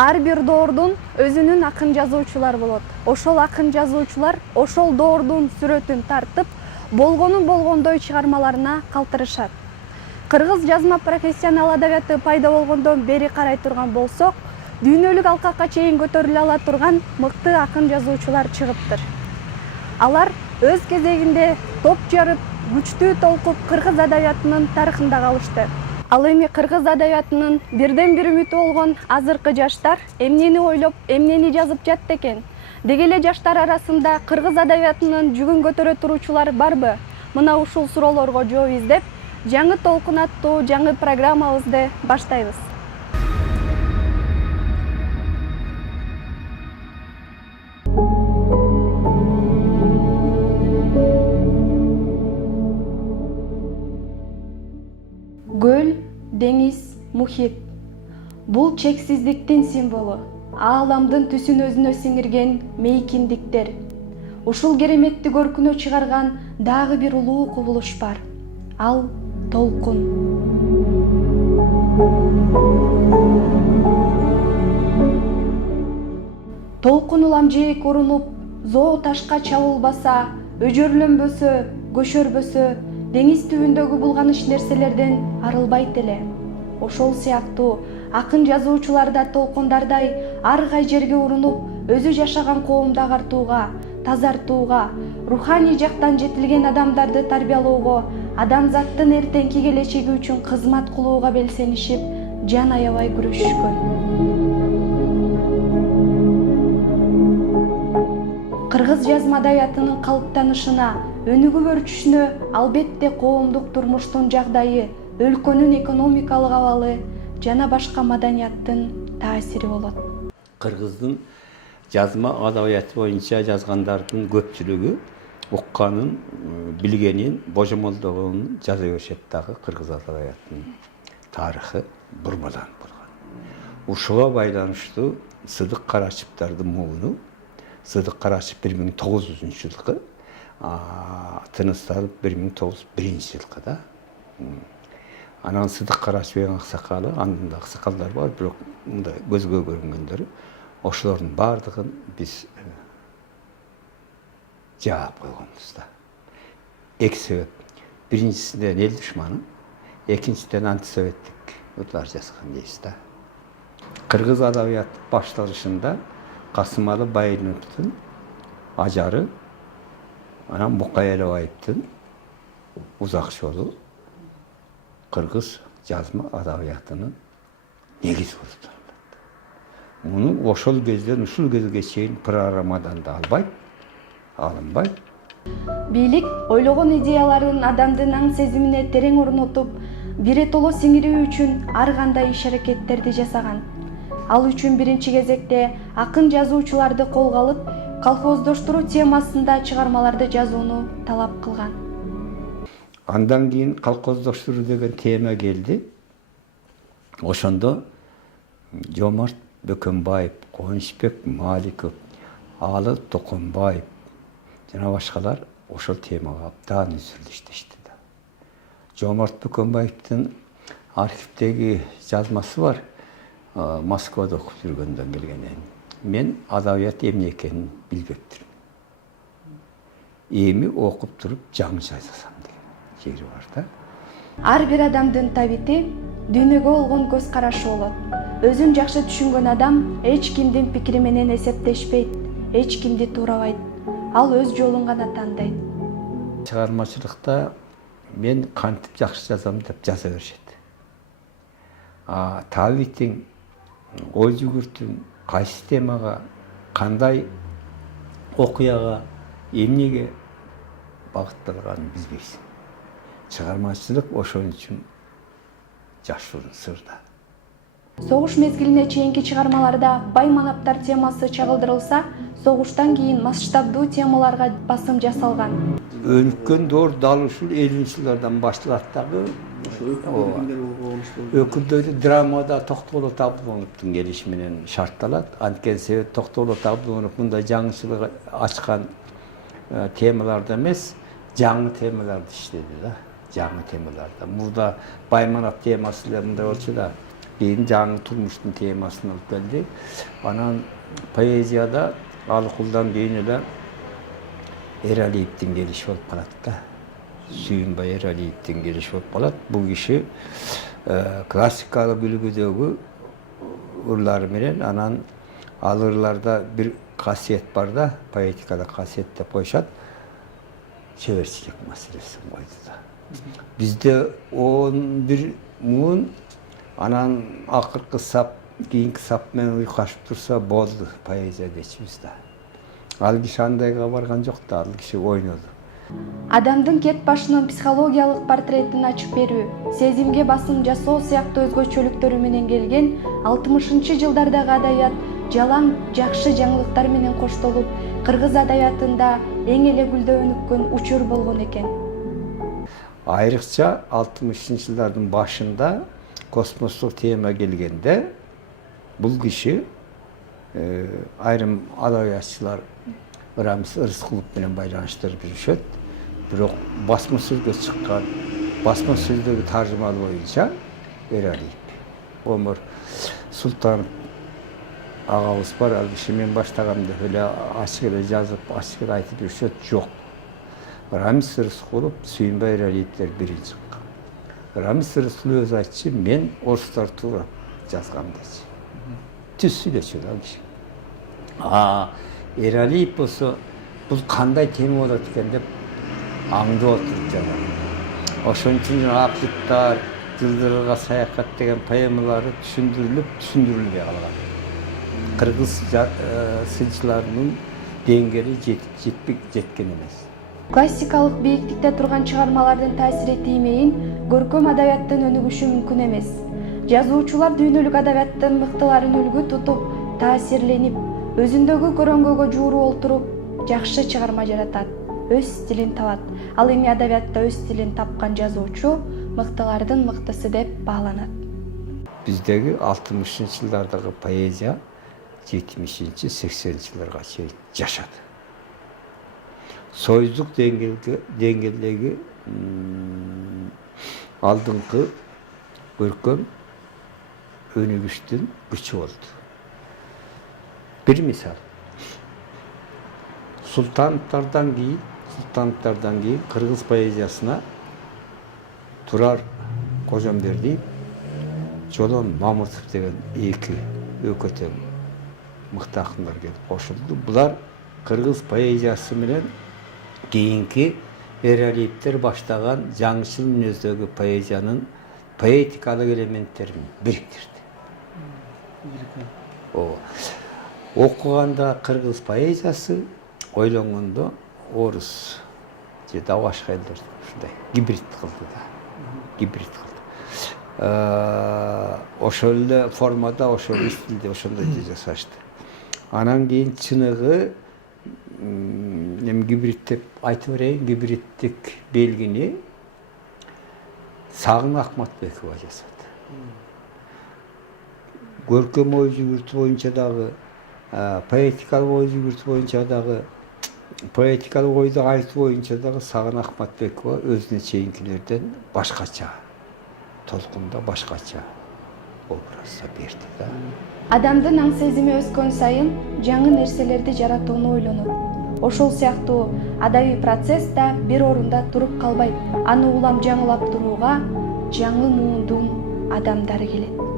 Ар бир доордун өзүнүн акын жазуучулары болот. Ошол акын жазуучулар ошол доордун сүрөтүн тартып, болгону болгондой чыгармаларына калтырышат. Кыргыз жазма профессионал адабияты пайда болгондон бери карай турган болсок, дүйнөлүк алкакка чейин көтөрүлө ала турган мыкты акын жазуучулар чыгыптыр. Алар өз кезегинде топ жарып, күчтүү толкуп кыргыз адабиятынын тарыхында калышты. Ал эми кыргыз адабиятынын бирден бир үмүтү болгон азыркы жаштар эмнени ойлоп, эмнени жазып жатты экен? Деги эле жаштар арасында кыргыз адабиятынын жүгүн көтөрө туруучулар барбы? Мына ушул суроолорго жооп издеп, жаңы толкун аттуу жаңы программабызды баштайбыз. Гөл, деңиз, мухит. Бул чексиздиктин символу. Ааламдын түсүн өзүнө сиңирген мейкиндиктер. Ушул кереметти көркүнө чыгарган дагы бир улуу кубулуш бар. Ал толкун. Толкун уламжээк урунуп, зоо ташка чабылбаса, өжөрлөнбөсө, көшөрбөсө, деңиз түбүндөгү булганыч нерселерден арылбайт эле. Ошол сыяктуу акын жазуучулар да толкундардай ар кай жерге урунуп, өзү жашаган коомду агартууга, тазартууга, руханий жактан жетилген адамдарды тарбиялоого, адамзаттын эртеңки келечеги үчүн кызмат кылууга белсенишип, жан аябай күрөшүшкөн. Кыргыз жазма адабиятынын калыптанышына, өнүгүп өрчүшүнө албетте коомдук турмуштун жагдайы, өлкөнүн экономикалык абалы жана башка маданияттын таасири болот. Кыргыздын жазма адабияты боюнча жазгандардын көпчүлүгү укканын, билгенин, божомолдогонун жаза беришет дагы. Кыргыз адабиятынын тарыхы бурмадан болгон. Ушуга байланыштуу Сыдык Карачиповдун мууну, Сыдык Карачипов 1900-жылкы, тынысталып 1901 жылкы. Анан Сыдык Карачиповдун аксакалы, андан да аксакалдар бар, бирок мындай көзгө көрүнгөндөрү, ошолордун бардыгын биз жаап койгонбуз да. Эки себеп. Биринчисинен эл душманы, экинчиден антисоветтик ытлар жазган дейбиз да. Кыргыз адабият башталышында Касымалы Байыновдун ажары, анан Мукай Элебаевдин узак жолу кыргыз жазма адабиятынын негизи болуп саналат. Муну ошол кезден ушул кезге чейин программадан да алынбайт. Бийлик ойлогон идеяларын адамдын аң сезимине терең орнотуп, биретоло сиңирүү үчүн ар кандай иш-аракеттерди жасаган. Ал үчүн биринчи кезекте акын жазуучуларды колго алып, колхоздоштуруу темасында чыгармаларды жазууну талап кылган. Андан кийин колхоздоштуруу деген тема келди. Ошондо Жомарт Бөкөнбаев, Кубанычбек Маликов, Алы Токонбаев жана башкалар ошол темага абдан үзүлдү иштешти да. Жомарт Бөкөнбаевдин архивдеги жазмасы бар, Москвада окуп жүргөндөн келген. Мен адабият эмне экенин билбептирмин. Эми окуп туруп жаңы жазасам деген жери бар да. Ар бир адамдын табити дүйнөгө болгон көз карашы болот. Өзүн жакшы түшүнгөн адам эч кимдин пикири менен эсептешпейт, эч кимди туурабайт. Ал өз жолун гана тандайт. Чыгармачылыкта мен кантип жакшы жазам деп жаза беришет. Табитиң, ой жүгүртүң кайсы темага, кандай окуяга, эмнеге багытталганын билбейсиң. Чыгармачылык ошон үчүн жашыруун сырда. Согуш мезгилине чейинки чыгармаларда бай-манаптар темасы чагылдырылса, согуштан кийин масштабдуу темаларга басым жасалган. Өнүккөн доор дал ушул 50-жылдардан башталат дагы. Өкүлдөрү драмада Токтогул Абдуллановдун келиши менен шартталат. Анткени себеп Токтогул Абдулланов мындай жаңычылык ачкан темаларда эмес, жаңы темаларды иштеди да. Жаңы темаларда. Мурда Байманов темасы эле мындай болчу да, Кийин жаңы турмуштун темасын алып келди. Анан поэзияда алыкулдан кийин эле Эралиевдин келиши болуп калат да. Сүйүнбай Эралиевдин келиши болуп калат. Бул киши классикалык үлгүдөгү ырлар менен анан ал ырларда бир касиет бар да, поэтикада касиет деп коюшат. Чеберчилик маселесин койду да. Бизде 11 муун анан акыркы сап, кийинки сап менен уйкашып турса болду поэзия дечибиз да. Ал киши андайга барган жок да, ал киши ойноду. Адамдын кет башынын психологиялык портретин ачып берүү, сезимге басым жасоо сыяктуу өзгөчөлүктөрү менен келген 60-жылдардагы адабият жалаң жакшы жаңылыктар менен коштолуп, кыргыз адабиятында эң эле гүлдөө өнүккөн учур болгон экен. Айрыкча 60-жылдардын башында космостук тема келгенде бул киши айрым адабиятчылар Рамис Рыскулов менен байланыштырып жүрүшөт. Бирок басма сөзгө чыккан, басма сөздөгү таржымалы боюнча Эралиев. Омар Султанов агабыз бар, ал киши мен баштаганда эле ачык эле жазып, ачык эле айтып жүрүшөт. Жок. Рамис Рыскулов, Сүйүнбай Эралиевдер биринчи чыккан. Рамис Рыскулов өзү айтчу, мен орустар туура жазгам дечи. Түз сүйлөчү ал киши. Эралиев болсо бул кандай тема болот экен деп аңдып отуруп жазат. Ошон үчүн Акыттар, Жылдырга саякат деген поэмалары түшүндүрүлбөй калган. Кыргыз сынчыларынын деңгээли жеткен эмес. Классикалык бийиктикте турган чыгармалардын таасири тиймейин көркөм адабияттын өнүгүшү мүмкүн эмес. Жазуучулар дүйнөлүк адабияттын мыктыларын үлгү тутуп, таасирленип, өзүндөгү көрөңгөгө жууру олтуруп, жакшы чыгарма жаратат, өз стилин табат. Ал эми адабиятта өз стилин тапкан жазуучу мыктылардын мыктысы деп бааланат. Биздеги 60-жылдардагы поэзия 70-80-жылдарга чейин жашады. Союздук деңгээлдеги алдыңкы көркөм өнүгүштүн күчү болду. Bir misal, Sultanovlardan keyin Kırgız poeziyasına Turar Kojamberdiyev, Jolon Mamutov деген эки өкөтөн мыкты акындар келип кошулду. Булар Кыргыз поэзиясы менен кийинки Эралиевдер баштаган жаңычыл мүнөздөгү поэзиянын поэтикалык элементтерин бириктирди. Окуганда кыргыз поэзиясы, ойлонгондо орус же да башка элдер ушундай гибрид кылды да. Гибрид кылды. Ошол эле формада, ошол стилде, ошондой жасашты. Анан кийин чыныгы гибрид деп айтып берейин, гибридтик белгини Сагын Акматбекова жасады. Көркөм ой жүгүртүү боюнча дагы, поэтикалык ой жүгүртүү боюнча дагы, поэтикалык ойду айтуу боюнча дагы Сагын Акматбекова өзүнө чейинкилерден башкача, толкунда башкача образда берди да. Адамдын аң сезими өскөн сайын жаңы нерселерди жаратууну ойлонот. Ошол сыяктуу адабий процесс да бир орунда туруп калбайт. Аны улам жаңылап турууга жаңы муундун адамдары келет.